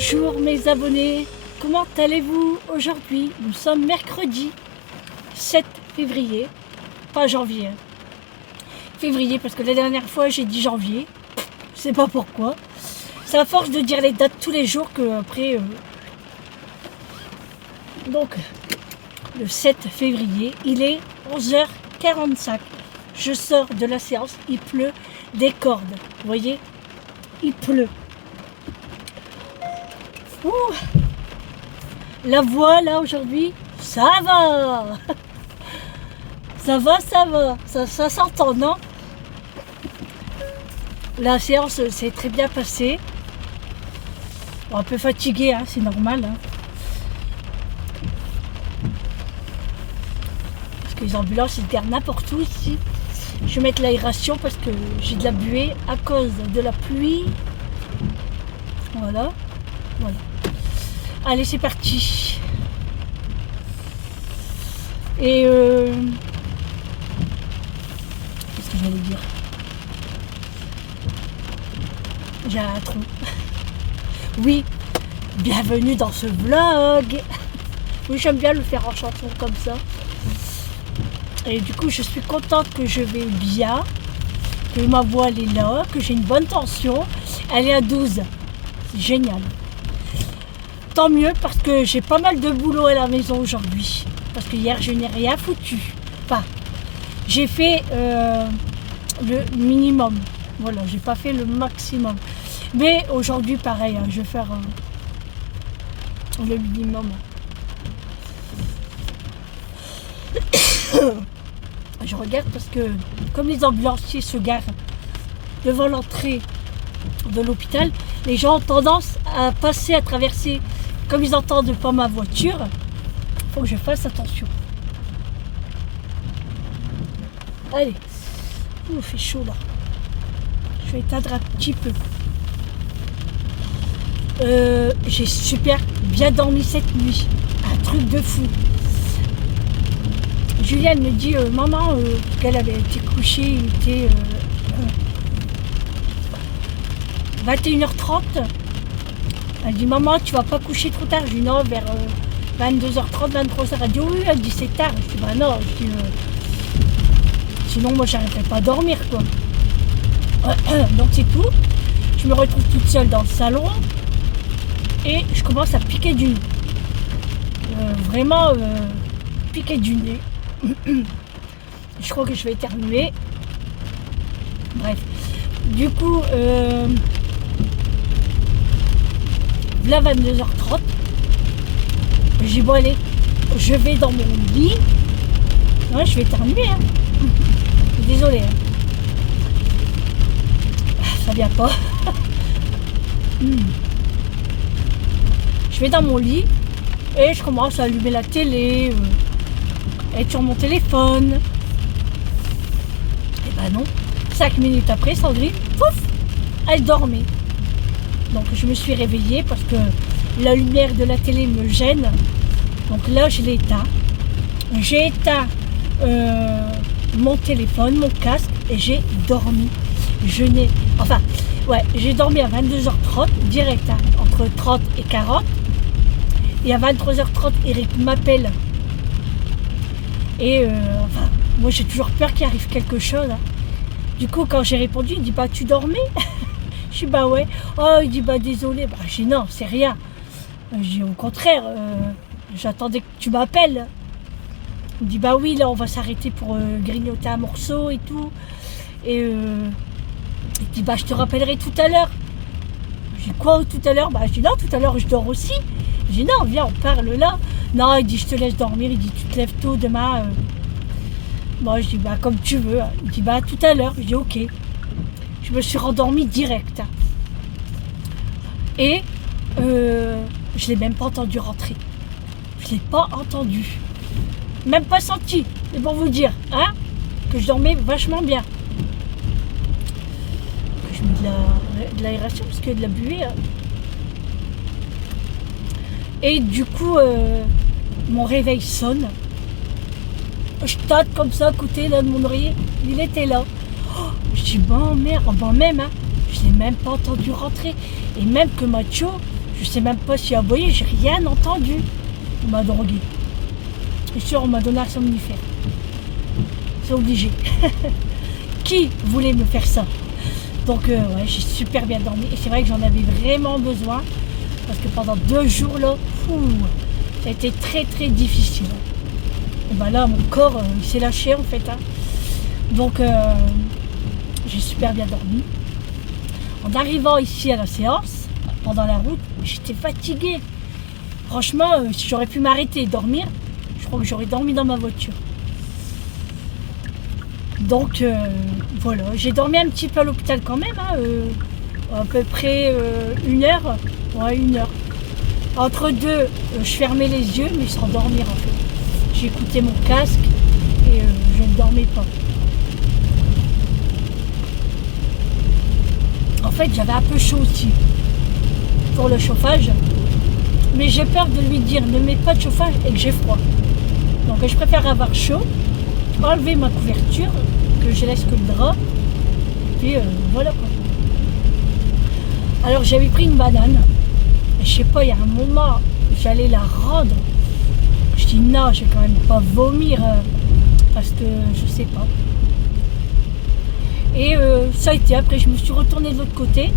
Bonjour mes abonnés, comment allez-vous aujourd'hui? Nous sommes mercredi 7 février, pas janvier. Février parce que la dernière fois j'ai dit janvier, je sais pas pourquoi. C'est à force de dire les dates tous les jours que après... Donc le 7 février, il est 11h45. Je sors de la séance, il pleut des cordes, vous voyez? Il pleut. Ouh. La voix là aujourd'hui, ça va. Ça va, ça s'entend, non? La séance s'est très bien passée. Bon, un peu fatigué, hein, c'est normal. Hein. Parce que les ambulances, ils gardent n'importe où ici. Je vais mettre l'aération parce que j'ai de la buée à cause de la pluie. Voilà. Allez, c'est parti. Et qu'est-ce que j'allais dire? J'ai un trou. Oui, bienvenue dans ce vlog. Oui, j'aime bien le faire en chanson comme ça. Et du coup, je suis contente que je vais bien, que ma voix elle est là, que j'ai une bonne tension. Elle est à 12. C'est génial. Tant mieux parce que j'ai pas mal de boulot à la maison aujourd'hui. Parce que hier, je n'ai rien foutu. Enfin, j'ai fait le minimum. Voilà, j'ai pas fait le maximum. Mais aujourd'hui, pareil, hein, je vais faire le minimum. Je regarde parce que comme les ambulanciers se garent devant l'entrée de l'hôpital, les gens ont tendance à passer, à traverser. Comme ils entendent pas ma voiture, il faut que je fasse attention. Allez, il fait chaud là. Je vais éteindre un petit peu. J'ai super bien dormi cette nuit. Un truc de fou. Juliane me dit, maman, qu'elle avait été couchée, il était 21h30. Elle dit, maman, tu vas pas coucher trop tard? Je dis, non, vers 22h30, 23h. Elle dit, oui, elle dit, c'est tard. Je dis, bah non, je dis, sinon, moi, j'arrêterai pas à dormir, quoi. Donc, c'est tout. Je me retrouve toute seule dans le salon et je commence à piquer du nez. Vraiment, piquer du nez. Je crois que je vais éternuer. Bref. Du coup, là 22h30. J'ai dit bon allez, je vais dans mon lit. Ouais, je vais éternuer. Hein. Désolée. Hein. Ça vient pas. Je vais dans mon lit et je commence à allumer la télé. Être sur mon téléphone. Et ben non. 5 minutes après, Sandrine, pouf, elle dormait. Donc je me suis réveillée parce que la lumière de la télé me gêne. Donc là, je l'ai éteint. J'ai éteint mon téléphone, mon casque et j'ai dormi. J'ai dormi à 22h30, direct, hein, entre 30 et 40. Et à 23h30, Eric m'appelle. Et moi j'ai toujours peur qu'il arrive quelque chose. Hein. Du coup, quand j'ai répondu, il dit bah tu dormais? Je dis bah ouais. Oh, il dit bah désolé. Bah j'ai dit non, c'est rien. Je dis au contraire, j'attendais que tu m'appelles. Il dit bah oui, là on va s'arrêter pour grignoter un morceau et tout. Et il dit bah je te rappellerai tout à l'heure. Je dis quoi tout à l'heure? Bah je dis non, tout à l'heure je dors aussi. Je dis non, viens, on parle là. Non, il dit je te laisse dormir. Il dit tu te lèves tôt demain. Moi je dis bah comme tu veux. Il dit bah tout à l'heure. Je dis ok. Je me suis rendormie direct. Et je l'ai même pas entendu rentrer. Je l'ai pas entendu. Même pas senti. C'est pour vous dire, hein, que je dormais vachement bien. Je mets de l'aération parce qu'il y a de la buée. Hein. Et du coup, mon réveil sonne. Je tâte comme ça à côté là, de mon oreiller. Il était là. Oh, Je dis, bon, merde, bon, même, hein, je l'ai même pas entendu rentrer. Et même que Macho, Je sais même pas si a aboyé, j'ai rien entendu. On m'a drogué. Et sûr, on m'a donné un somnifère. C'est obligé. Qui voulait me faire ça? Donc ouais, j'ai super bien dormi. Et c'est vrai que j'en avais vraiment besoin. Parce que pendant 2 jours là, ça a été très très difficile. Et ben là, mon corps, il s'est lâché en fait. Hein. Donc j'ai super bien dormi. En arrivant ici à la séance, pendant la route, j'étais fatiguée. Franchement, si j'aurais pu m'arrêter et dormir, je crois que j'aurais dormi dans ma voiture. Donc voilà, j'ai dormi un petit peu à l'hôpital quand même, hein, à peu près 1 heure. Ouais, 1 heure. Entre deux, je fermais les yeux, mais sans dormir en fait. J'écoutais mon casque et je ne dormais pas. En fait, j'avais un peu chaud aussi pour le chauffage. Mais j'ai peur de lui dire ne mets pas de chauffage et que j'ai froid. Donc je préfère avoir chaud, enlever ma couverture, que je laisse que le drap. Et puis voilà quoi. Alors j'avais pris une banane. Et je sais pas, il y a un moment, j'allais la rendre. Je dis non, je vais quand même pas vomir parce que je sais pas. Et ça a été. Après, je me suis retournée de l'autre côté.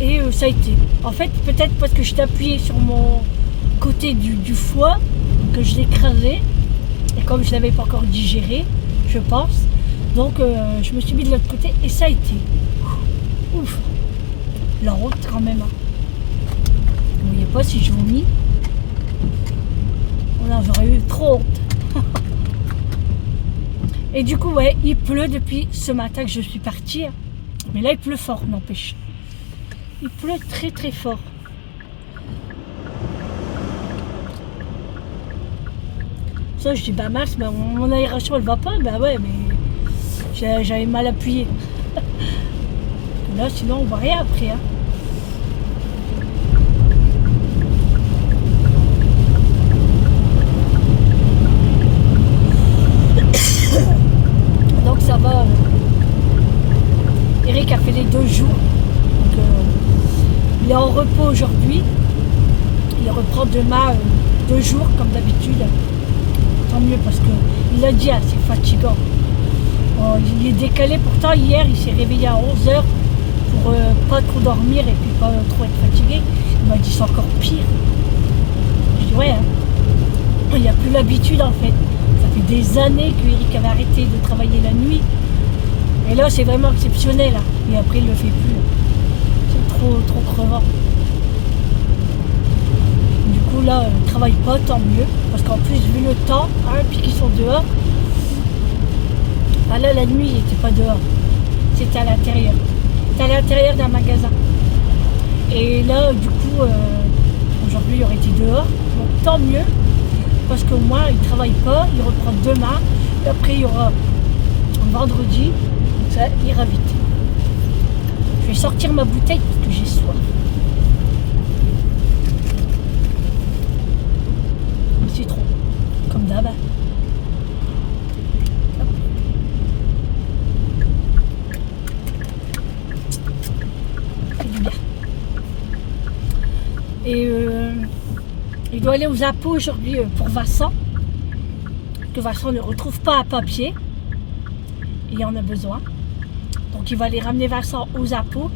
Et ça a été. En fait, peut-être parce que je appuyé sur mon côté du foie, que je l'ai écrasé. Et comme je ne l'avais pas encore digéré, je pense. Donc, je me suis mis de l'autre côté et ça a été. Ouf. La honte quand même. Hein. Vous ne voyez pas si je vomis. Oh là, j'aurais eu trop honte. Et du coup, ouais, il pleut depuis ce matin que je suis partie. Mais là, il pleut fort, n'empêche. Il pleut très très fort. Ça, je dis, bah mince, bah, mon aération, elle va pas. Bah ouais, mais j'avais mal appuyé. Là, sinon, on voit rien après. Hein. Donc ça va. Eric a fait les 2 jours. Donc, il est en repos aujourd'hui. Il reprend demain 2 jours comme d'habitude. Tant mieux parce qu'il a dit, ah, c'est fatigant. Bon, il est décalé. Pourtant hier il s'est réveillé à 11h pour pas trop dormir et puis pas trop être fatigué. Il m'a dit c'est encore pire. Je dis ouais, hein. Il n'y a plus l'habitude en fait. Ça fait des années que Eric avait arrêté de travailler la nuit. Et là c'est vraiment exceptionnel. Hein. Et après il ne le fait plus. C'est trop crevant. Du coup là, il ne travaille pas, tant mieux. Parce qu'en plus vu le temps, hein, puis qu'ils sont dehors. Bah là la nuit il n'était pas dehors. C'était à l'intérieur. C'était à l'intérieur d'un magasin. Et là du coup aujourd'hui il aurait été dehors. Donc tant mieux. Parce qu'au moins il ne travaille pas, il reprend demain. Et après il y aura vendredi. Donc ça ira vite. Je vais sortir ma bouteille parce que j'ai soif. Le citron. Comme d'hab. C'est du bien. Et il doit aller aux impôts aujourd'hui pour Vincent. Que Vincent ne retrouve pas un papier. Il en a besoin. Donc il va aller ramener Vincent aux impôts.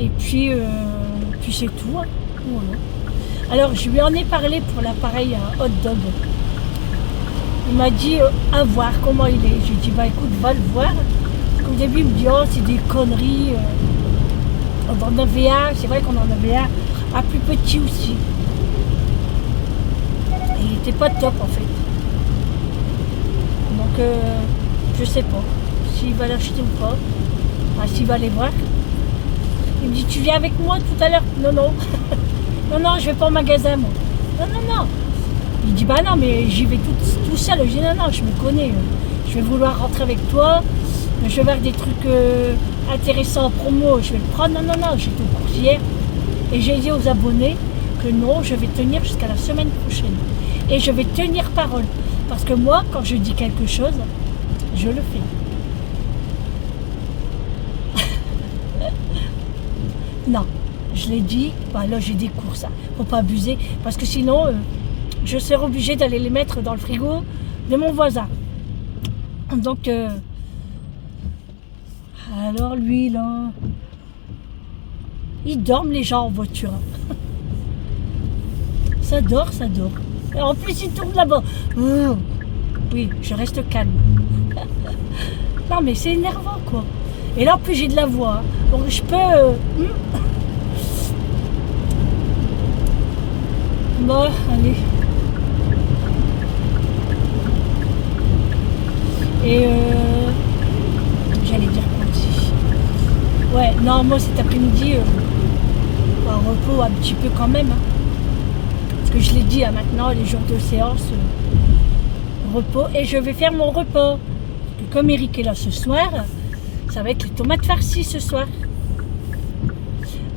Et puis c'est tout. Hein. Voilà. Alors je lui en ai parlé pour l'appareil à hot dog. Il m'a dit à voir comment il est. J'ai dit bah écoute, va le voir. Parce qu'au début il me dit oh c'est des conneries. On en avait un, c'est vrai qu'on en avait un plus petit aussi. Et il était pas top en fait. Donc je sais pas s'il va l'acheter ou pas. Enfin, s'il va aller voir. Il me dit tu viens avec moi tout à l'heure? Non, non. non, je vais pas au magasin moi. Non. Il dit bah non mais j'y vais tout seul. Je dis non, je me connais. Je vais vouloir rentrer avec toi. Je vais voir des trucs intéressants en promo. Je vais le prendre. Non, j'étais aux coursières. Et j'ai dit aux abonnés que non, je vais tenir jusqu'à la semaine prochaine. Et je vais tenir parole. Parce que moi, quand je dis quelque chose, je le fais. Non, je l'ai dit, bah là j'ai des courses, hein. Faut pas abuser, parce que sinon, je serai obligée d'aller les mettre dans le frigo de mon voisin. Donc, alors lui là, ils dorment les gens en voiture. Ça dort, ça dort. Et en plus, il tourne là-bas. Oh. Oui, je reste calme. Non, mais c'est énervant, quoi. Et là, en plus, j'ai de la voix. Hein. Donc, je peux... Bon, allez. Et j'allais dire quoi aussi. Ouais, non, moi, cet après-midi, un repos un petit peu quand même. Hein. Parce que je l'ai dit, hein, maintenant, les jours de séance, repos. Et je vais faire mon repas. Et comme Eric est là ce soir, ça va être les tomates farcies ce soir.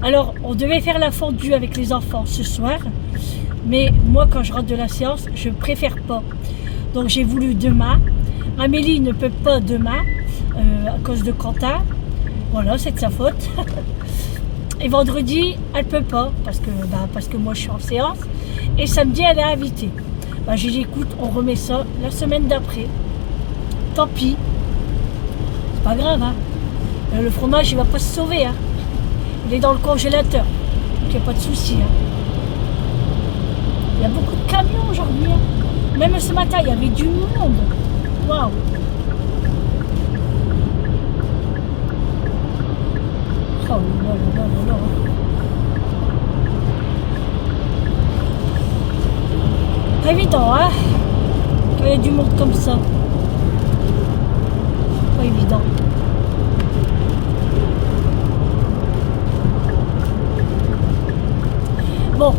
Alors, on devait faire la fondue avec les enfants ce soir. Mais moi, quand je rentre de la séance, je préfère pas. Donc, j'ai voulu demain. Amélie ne peut pas demain à cause de Quentin. Voilà, c'est de sa faute. Et vendredi, elle peut pas parce que moi, je suis en séance. Et samedi, elle est invitée. Bah, j'ai dit, écoute, on remet ça la semaine d'après. Tant pis. C'est pas grave, hein. Le fromage, il va pas se sauver, hein. Il est dans le congélateur. Donc, il n'y a pas de souci, hein. Il y a beaucoup de camions aujourd'hui, hein. Même ce matin, il y avait du monde. Waouh. Oh là là là là là. Pas évident, hein. Quand il y a du monde comme ça. Pas évident. Bon,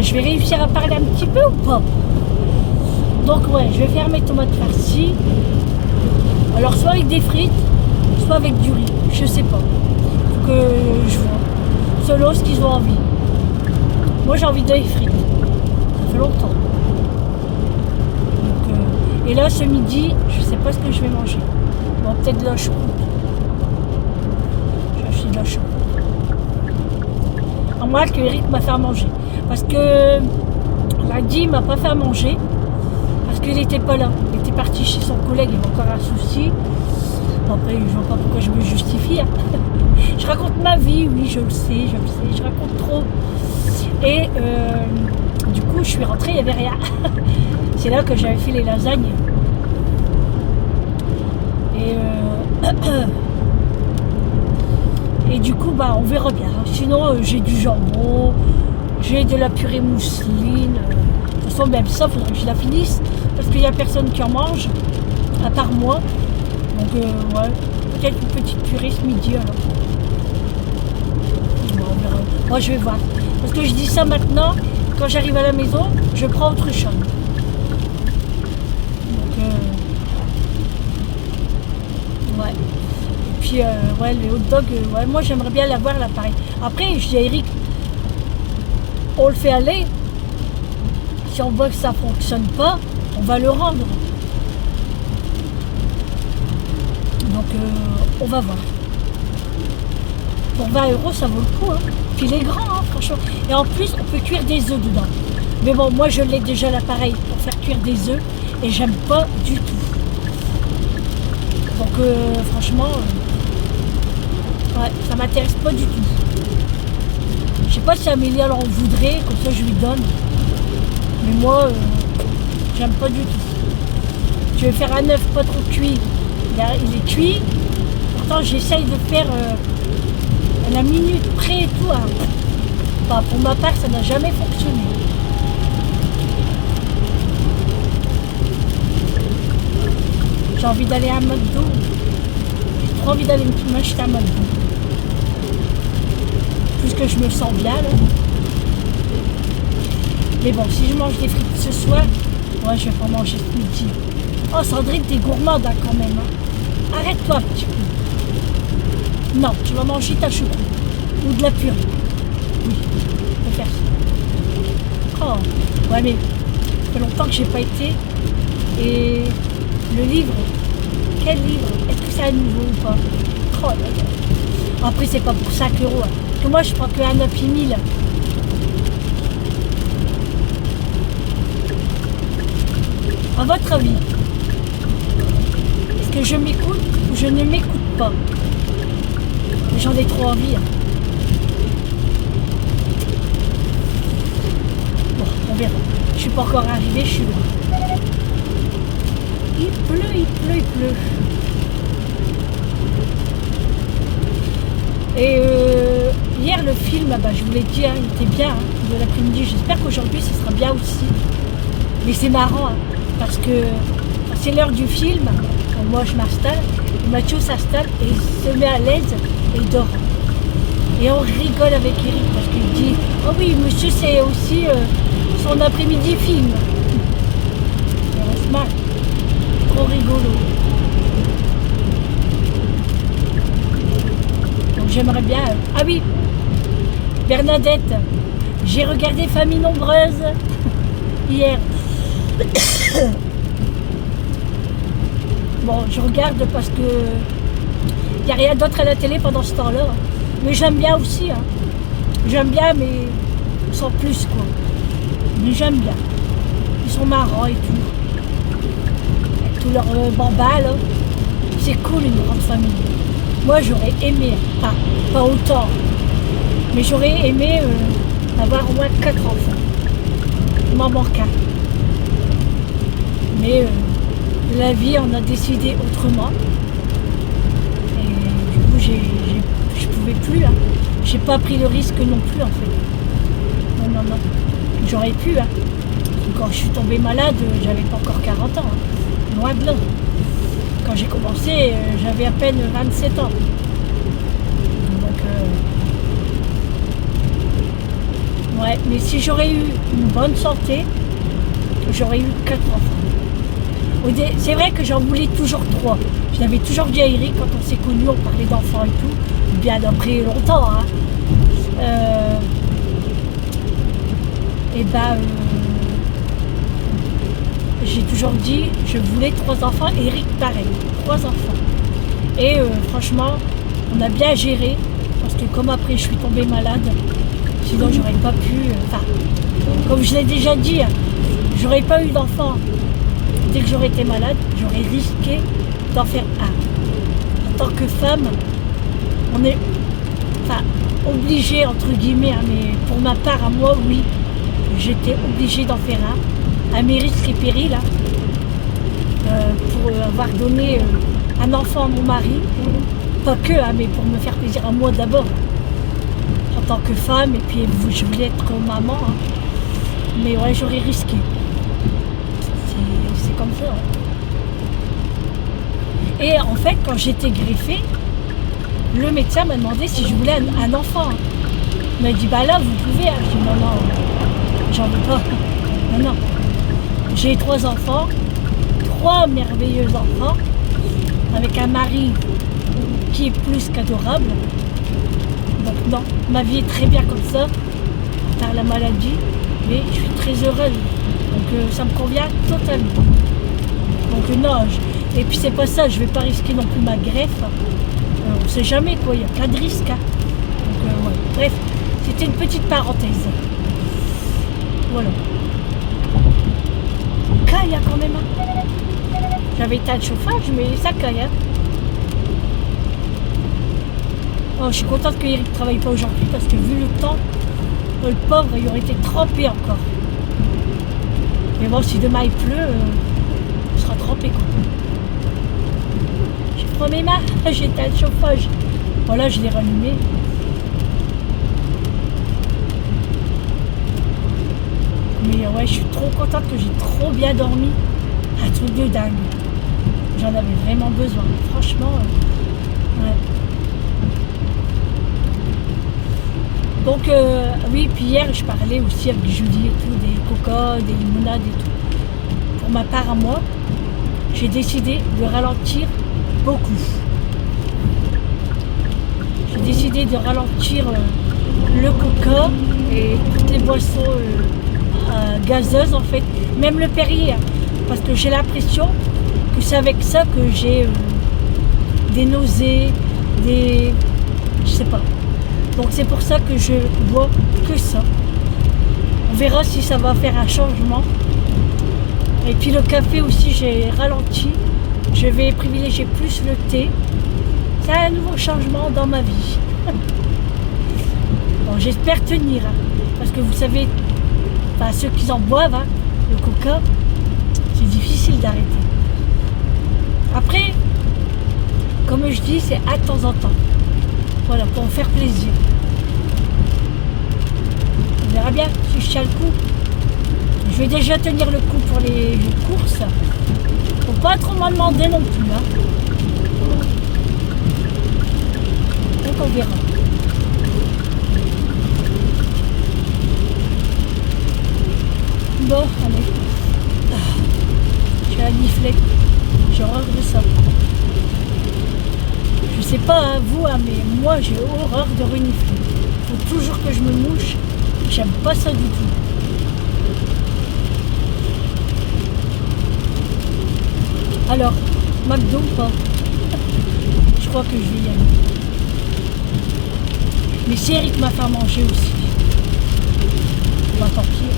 je vais réussir à parler un petit peu ou pas? Donc ouais, je vais faire mes tomates farcies. Alors soit avec des frites, soit avec du riz. Je sais pas. Faut que je vois. Selon ce qu'ils ont envie. Moi j'ai envie des frites. Ça fait longtemps. Donc, et là ce midi, je sais pas ce que je vais manger. Bon, peut-être de la choucroute. Je vais acheter de la choucroute. À moins que Eric m'a fait à manger. Parce que lundi, il m'a pas fait à manger. Parce qu'il n'était pas là. Il était parti chez son collègue, il avait encore un souci. Bon, après, je vois pas pourquoi je me justifie. Hein. Je raconte ma vie, oui, je le sais, je raconte trop. Et du coup, je suis rentrée, il n'y avait rien. C'est là que j'avais fait les lasagnes. Et du coup, bah, on verra bien. Sinon, j'ai du jambon, j'ai de la purée mousseline. De toute façon, même ça, il faudrait que je la finisse. Parce qu'il n'y a personne qui en mange, à part moi. Donc, ouais, peut-être une petite purée ce midi, alors. Bon, on verra. Moi, je vais voir. Parce que je dis ça maintenant, quand j'arrive à la maison, je prends autre chose. Donc, ouais. Et puis, ouais, les hot dogs, ouais, moi, j'aimerais bien l'avoir, là, pareil. Après, je dis à Eric, on le fait aller. Si on voit que ça ne fonctionne pas, on va le rendre. Donc, on va voir. Pour 20 €, ça vaut le coup. Hein. Puis il est grand, hein, franchement. Et en plus, on peut cuire des œufs dedans. Mais bon, moi, je l'ai déjà l'appareil pour faire cuire des œufs. Et j'aime pas du tout. Donc, franchement, ouais, ça m'intéresse pas du tout. Je sais pas si Amélie en voudrait, comme ça je lui donne. Mais moi, j'aime pas du tout. Je vais faire un œuf pas trop cuit. Il est cuit. Pourtant, j'essaye de faire à la minute près et tout. Hein. Bah, pour ma part, ça n'a jamais fonctionné. J'ai envie d'aller à un McDo. J'ai trop envie d'aller m'acheter un McDo. Puisque je me sens bien là. Mais bon, si je mange des frites ce soir, ouais, je vais pas manger ce midi. Oh, Sandrine, t'es gourmande hein, quand même. Hein. Arrête-toi un petit peu. Non, tu vas manger ta choucroute. Ou de la purée. Oui, je vais faire ça. Oh, ouais, mais ça fait longtemps que j'ai pas été. Et le livre, quel livre? Est-ce que c'est à nouveau ou pas? Oh là là. Après, c'est pas pour 5 €. Hein. Parce que moi, je prends que un Happy Meal. À votre avis, est-ce que je m'écoute ou je ne m'écoute pas? J'en ai trop envie. Hein. Bon, on verra. Je suis pas encore arrivée, je suis loin. Il pleut, il pleut, il pleut. Et hier, le film, bah, je vous l'ai dit, hein, il était bien hein, de l'après-midi. J'espère qu'aujourd'hui, ce sera bien aussi. Mais c'est marrant, hein, parce que c'est l'heure du film. Donc moi, je m'installe. Mathieu s'installe et il se met à l'aise et il dort. Et on rigole avec Eric parce qu'il dit « Oh oui, monsieur, c'est aussi son après-midi film. » On se marre. Trop rigolo. Donc j'aimerais bien... Ah oui, Bernadette, j'ai regardé Famille Nombreuse hier. Bon, je regarde parce que il n'y a rien d'autre à la télé pendant ce temps-là. Mais j'aime bien aussi. Hein. J'aime bien, mais sans plus, quoi. Mais j'aime bien. Ils sont marrants et tout. Avec tous leurs bambas, là. C'est cool, une grande famille. Moi, j'aurais aimé, pas autant, mais j'aurais aimé avoir au moins 4 enfants. Il m'en manque un. Mais la vie en a décidé autrement. Et du coup, je pouvais plus. Hein. J'ai pas pris le risque non plus, en fait. Non, non, non. J'aurais pu. Hein. Quand je suis tombée malade, j'avais pas encore 40 ans. Hein. Loin de là. Quand j'ai commencé, j'avais à peine 27 ans. Donc, ouais, mais si j'aurais eu une bonne santé, j'aurais eu 4 enfants. C'est vrai que j'en voulais toujours 3. Je l'avais toujours dit à Eric quand on s'est connus, on parlait d'enfants et tout, bien après longtemps. Hein. Et ben, j'ai toujours dit, je voulais 3 enfants, Eric pareil, 3 enfants. Et franchement, on a bien géré, parce que comme après je suis tombée malade, sinon j'aurais pas pu, comme je l'ai déjà dit, j'aurais pas eu d'enfant. Dès que j'aurais été malade, j'aurais risqué d'en faire un. En tant que femme, on est obligé, entre guillemets, hein, mais pour ma part, à moi, oui, j'étais obligée d'en faire un, à mes risques et périls, hein, pour avoir donné un enfant à mon mari, pas que, hein, mais pour me faire plaisir à moi d'abord, en tant que femme, et puis je voulais être maman, hein. Mais ouais, j'aurais risqué. C'est comme ça. Hein. Et en fait, quand j'étais greffée, le médecin m'a demandé si je voulais un enfant. Il m'a dit, bah là, vous pouvez. Je dis, non, non, j'en veux pas. Non, non. J'ai 3 enfants, 3 merveilleux enfants, avec un mari qui est plus qu'adorable. Donc non, ma vie est très bien comme ça, par la maladie, mais je suis très heureuse. Donc ça me convient totalement. Donc non, et puis c'est pas ça, je vais pas risquer non plus ma greffe. On sait jamais quoi, il y a plein de risques. Hein. Donc ouais. Bref, c'était une petite parenthèse. Voilà. Caille hein, quand même. Hein. J'avais éteint le chauffage, mais ça caille. Hein. Oh, je suis contente que Eric ne travaille pas aujourd'hui parce que vu le temps, le pauvre, il aurait été trempé encore. Mais bon, si demain il pleut, il sera trempé quoi. Je prends mes mains, j'ai éteint le chauffage. Voilà, je l'ai rallumé. Mais ouais, je suis trop contente que j'ai trop bien dormi. Un truc de dingue. J'en avais vraiment besoin. Franchement, ouais. Donc, oui, puis hier, je parlais aussi avec Julie et tout, des coca, des limonades et tout. Pour ma part à moi, j'ai décidé de ralentir beaucoup. J'ai décidé de ralentir le coca et toutes les boissons gazeuses, en fait. Même le Perrier, hein, parce que j'ai l'impression que c'est avec ça que j'ai des nausées, je sais pas. Donc c'est pour ça que je bois que ça. On verra si ça va faire un changement. Et puis le café aussi, j'ai ralenti. Je vais privilégier plus le thé. C'est un nouveau changement dans ma vie. Bon, j'espère tenir. Hein, parce que vous savez, enfin, ceux qui en boivent, hein, le coca, c'est difficile d'arrêter. Après, comme je dis, c'est à temps en temps. Voilà, pour me faire plaisir. On verra bien si je tiens le coup. Je vais déjà tenir le coup pour les courses. Faut pas trop m'en demander non plus. Hein. Donc on verra. Bon, allez. J'ai la niflée. J'ai horreur de ça. Je sais pas hein, vous, hein, mais moi j'ai horreur de renifler. Faut toujours que je me mouche. J'aime pas ça du tout. Alors, McDo ou pas? Je crois que je vais y aller. Mais si Eric m'a fait manger aussi. Bon, tant pis.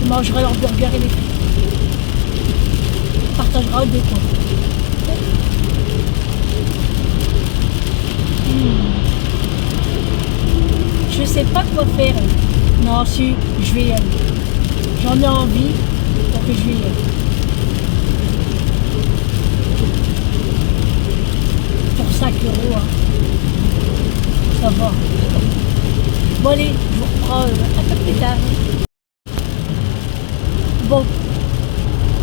Il mangera leur burger et les frites. Il partagera deux quoi. Je sais pas quoi faire. Non, si, je vais y aller. J'en ai envie, donc je vais y aller. Pour 5 euros, hein. Ça va. Bon allez, je vous reprends un peu plus tard. Bon,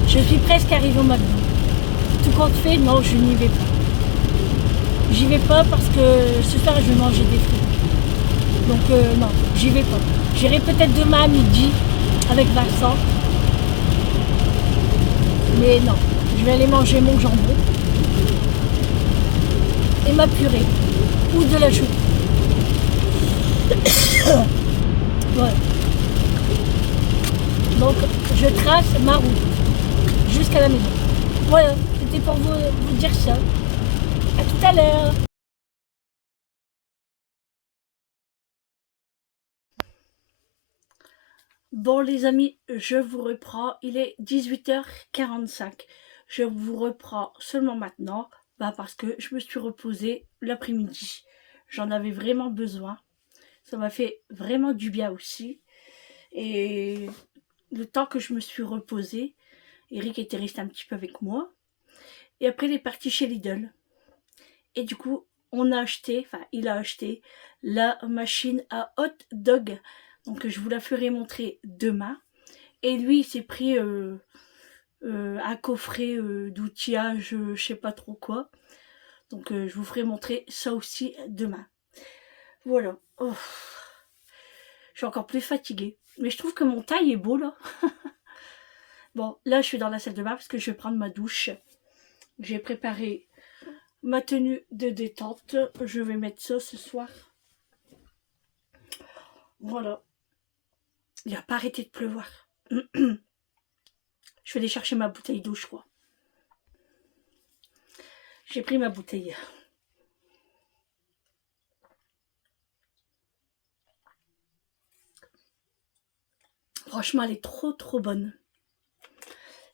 je suis presque arrivée au McDo. Tout compte fait, non, je n'y vais pas. J'y vais pas parce que ce soir je vais manger des frites. Donc non, j'y vais pas. J'irai peut-être demain à midi avec Vincent. Mais non, je vais aller manger mon jambon et ma purée ou de la choucroute. Voilà. Donc je trace ma route jusqu'à la maison. Voilà, c'était pour vous dire ça. À tout à l'heure. Bon les amis, je vous reprends. Il est 18h45. Je vous reprends seulement maintenant parce que je me suis reposée l'après-midi. J'en avais vraiment besoin. Ça m'a fait vraiment du bien aussi. Et le temps que je me suis reposée, Eric était resté un petit peu avec moi. Et après, il est parti chez Lidl. Et du coup, il a acheté la machine à hot dog. Donc, je vous la ferai montrer demain. Et lui, il s'est pris un coffret d'outillage, je sais pas trop quoi. Donc, je vous ferai montrer ça aussi demain. Voilà. Oh. Je suis encore plus fatiguée. Mais je trouve que mon taille est beau, là. Bon, là, je suis dans la salle de bain parce que je vais prendre ma douche. J'ai préparé ma tenue de détente. Je vais mettre ça ce soir. Voilà. Il n'a pas arrêté de pleuvoir. Je vais aller chercher ma bouteille d'eau, je crois. J'ai pris ma bouteille. Franchement, elle est trop bonne.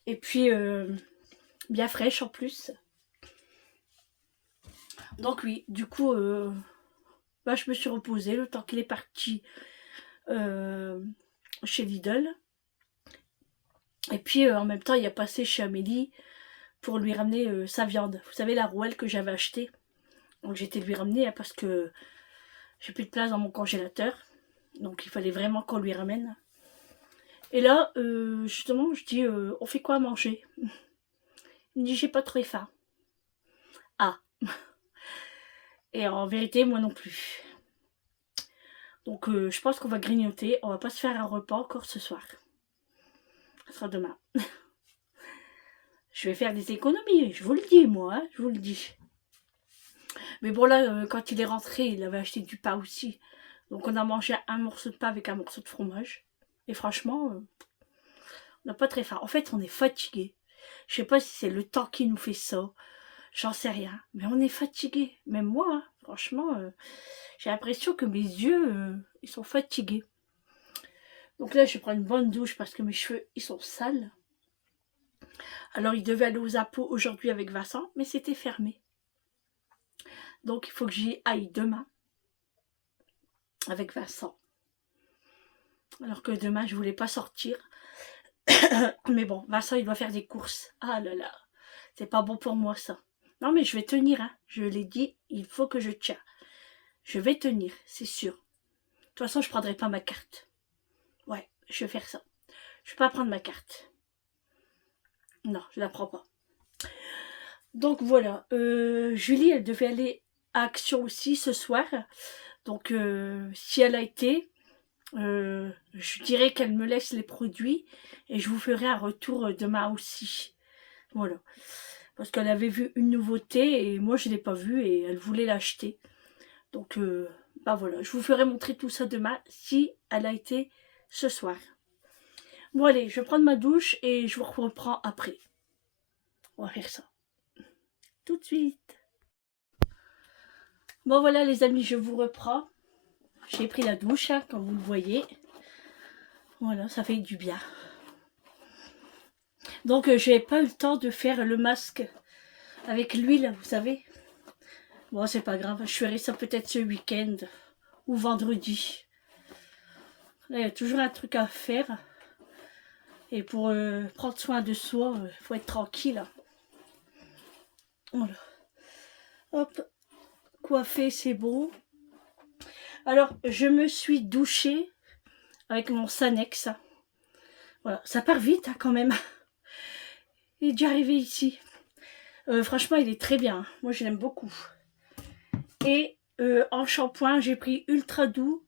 Et puis, bien fraîche en plus. Donc oui, du coup, je me suis reposée le temps qu'il est parti chez Lidl. Et puis, en même temps, il a passé chez Amélie pour lui ramener sa viande. Vous savez, la rouelle que j'avais achetée. Donc j'ai été lui ramener parce que j'ai plus de place dans mon congélateur. Donc il fallait vraiment qu'on lui ramène. Et là, justement, je dis, on fait quoi à manger? Il me dit, j'ai pas très faim. Ah. Et en vérité, moi non plus. Donc je pense qu'on va grignoter. On va pas se faire un repas encore ce soir. Ce sera demain. Je vais faire des économies, je vous le dis moi, hein, je vous le dis. Mais bon là, quand il est rentré, il avait acheté du pain aussi. Donc on a mangé un morceau de pain avec un morceau de fromage. Et franchement, on n'a pas très faim. En fait, on est fatigué. Je sais pas si c'est le temps qui nous fait ça. J'en sais rien. Mais on est fatigué. Même moi, hein, franchement, J'ai l'impression que mes yeux, ils sont fatigués. Donc là, je vais prendre une bonne douche parce que mes cheveux, ils sont sales. Alors, il devait aller aux Apos aujourd'hui avec Vincent, mais c'était fermé. Donc, il faut que j'y aille demain avec Vincent. Alors que demain, je ne voulais pas sortir. Mais bon, Vincent, il doit faire des courses. Ah là là, c'est pas bon pour moi, ça. Non, mais je vais tenir, hein. Je l'ai dit, il faut que je tiens. Je vais tenir, c'est sûr. De toute façon, je ne prendrai pas ma carte. Ouais, je vais faire ça. Je ne vais pas prendre ma carte. Non, je ne la prends pas. Donc voilà, Julie, elle devait aller à Action aussi ce soir. Donc si elle a été, je dirais qu'elle me laisse les produits et je vous ferai un retour demain aussi. Voilà. Parce qu'elle avait vu une nouveauté et moi je ne l'ai pas vue et elle voulait l'acheter. Donc bah voilà, je vous ferai montrer tout ça demain si elle a été ce soir. Bon allez, je vais prendre ma douche et je vous reprends après. On va faire ça. Tout de suite. Bon voilà les amis, je vous reprends. J'ai pris la douche, hein, comme vous le voyez. Voilà, ça fait du bien. Donc j'ai pas eu le temps de faire le masque avec l'huile, vous savez. Bon, c'est pas grave, je ferai ça peut-être ce week-end ou vendredi. Là, il y a toujours un truc à faire. Et pour prendre soin de soi, il faut être tranquille. Voilà. Hop, coiffé, c'est bon. Alors, je me suis douchée avec mon Sanex. Voilà, ça part vite hein, quand même. Il est déjà arrivé ici. Franchement, il est très bien. Moi, je l'aime beaucoup. Et en shampoing, j'ai pris Ultra Doux,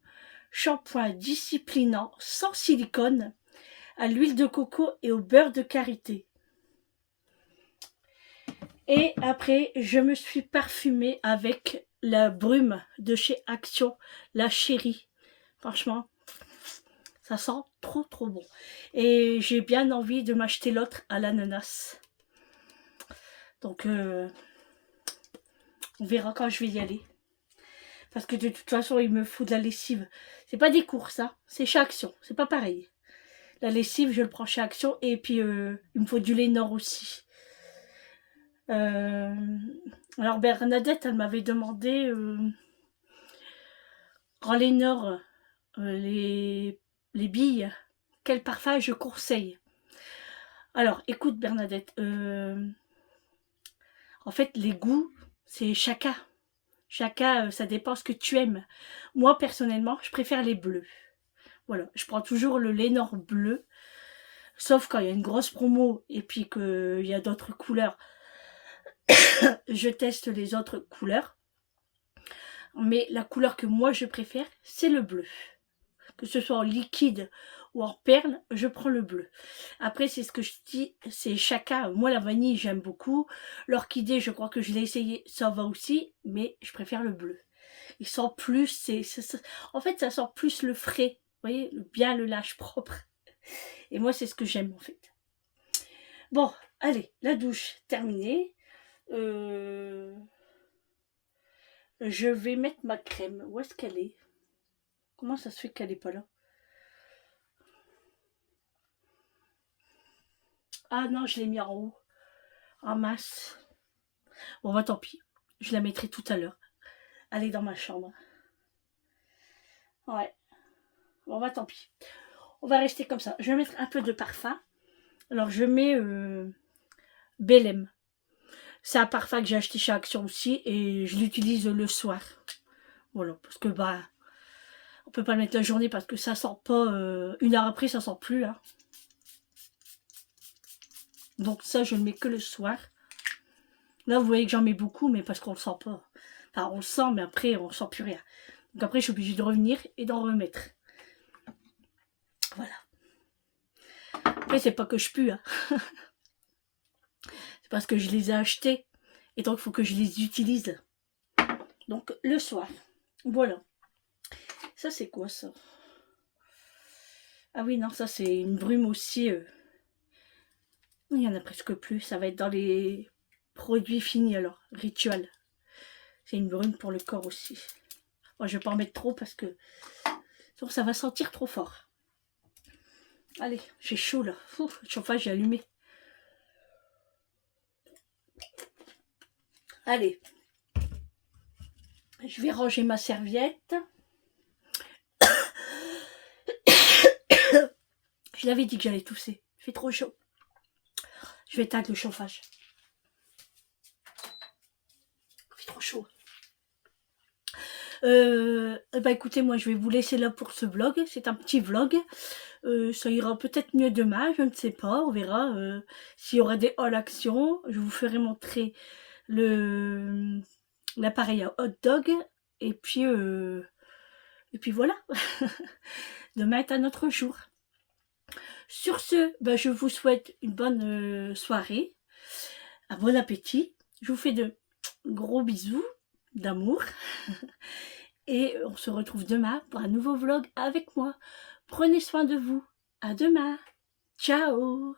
shampoing disciplinant, sans silicone, à l'huile de coco et au beurre de karité. Et après, je me suis parfumée avec la brume de chez Action, la chérie. Franchement, ça sent trop trop bon. Et j'ai bien envie de m'acheter l'autre à l'ananas. Donc, on verra quand je vais y aller. Parce que de toute façon, il me faut de la lessive. C'est pas des courses, hein. C'est chez Action. C'est pas pareil. La lessive, je le prends chez Action. Et puis, il me faut du Lénore aussi. Alors, Bernadette, elle m'avait demandé en Lénore, les billes, quel parfum je conseille. Alors, écoute, Bernadette. En fait, les goûts, c'est chacun. Chacun, ça dépend ce que tu aimes. Moi, personnellement, je préfère les bleus. Voilà, je prends toujours le Lénore bleu. Sauf quand il y a une grosse promo et puis qu'il y a d'autres couleurs. Je teste les autres couleurs. Mais la couleur que moi, je préfère, c'est le bleu. Que ce soit en liquide ou en perle, je prends le bleu. Après, c'est ce que je dis, c'est chacun. Moi, la vanille, j'aime beaucoup. L'orchidée, je crois que je l'ai essayé, ça va aussi, mais je préfère le bleu. Il sent plus, en fait, ça sent plus le frais, vous voyez, bien le lâche propre. Et moi, c'est ce que j'aime, en fait. Bon, allez, la douche terminée. Je vais mettre ma crème. Où est-ce qu'elle est? Comment ça se fait qu'elle n'est pas là? Ah non, je l'ai mis en haut. En masse. Bon, bah tant pis. Je la mettrai tout à l'heure. Elle est dans ma chambre. Ouais. Bon, bah tant pis. On va rester comme ça. Je vais mettre un peu de parfum. Alors, je mets Belém. C'est un parfum que j'ai acheté chez Action aussi. Et je l'utilise le soir. Voilà. Parce que, bah, on peut pas le mettre la journée parce que ça sent pas... une heure après, ça sent plus. Hein. Donc ça, je le mets que le soir. Là, vous voyez que j'en mets beaucoup, mais parce qu'on le sent pas. Enfin, on le sent, mais après, on sent plus rien. Donc après, je suis obligée de revenir et d'en remettre. Voilà. Après, c'est pas que je pue. Hein. C'est parce que je les ai achetés. Et donc, il faut que je les utilise. Donc, le soir. Voilà. Ça, c'est quoi, ça? Ah oui, non, ça, c'est une brume aussi. Il n'y en a presque plus. Ça va être dans les produits finis, alors. Ritual. C'est une brume pour le corps aussi. Moi, je vais pas en mettre trop parce que sinon, ça va sentir trop fort. Allez, j'ai chaud là. Ouf, le chauffage est allumé. Allez, je vais ranger ma serviette. Je l'avais dit que j'allais tousser. Il fait trop chaud. Je vais éteindre le chauffage. Il fait trop chaud. Bah écoutez, moi je vais vous laisser là pour ce vlog. C'est un petit vlog. Ça ira peut-être mieux demain, je ne sais pas. On verra s'il y aura des all actions. Je vous ferai montrer l'appareil à hot dog. Et puis voilà. Demain est un autre jour. Sur ce, bah, je vous souhaite une bonne soirée. Un bon appétit. Je vous fais de gros bisous d'amour. Et on se retrouve demain pour un nouveau vlog avec moi. Prenez soin de vous. À demain. Ciao.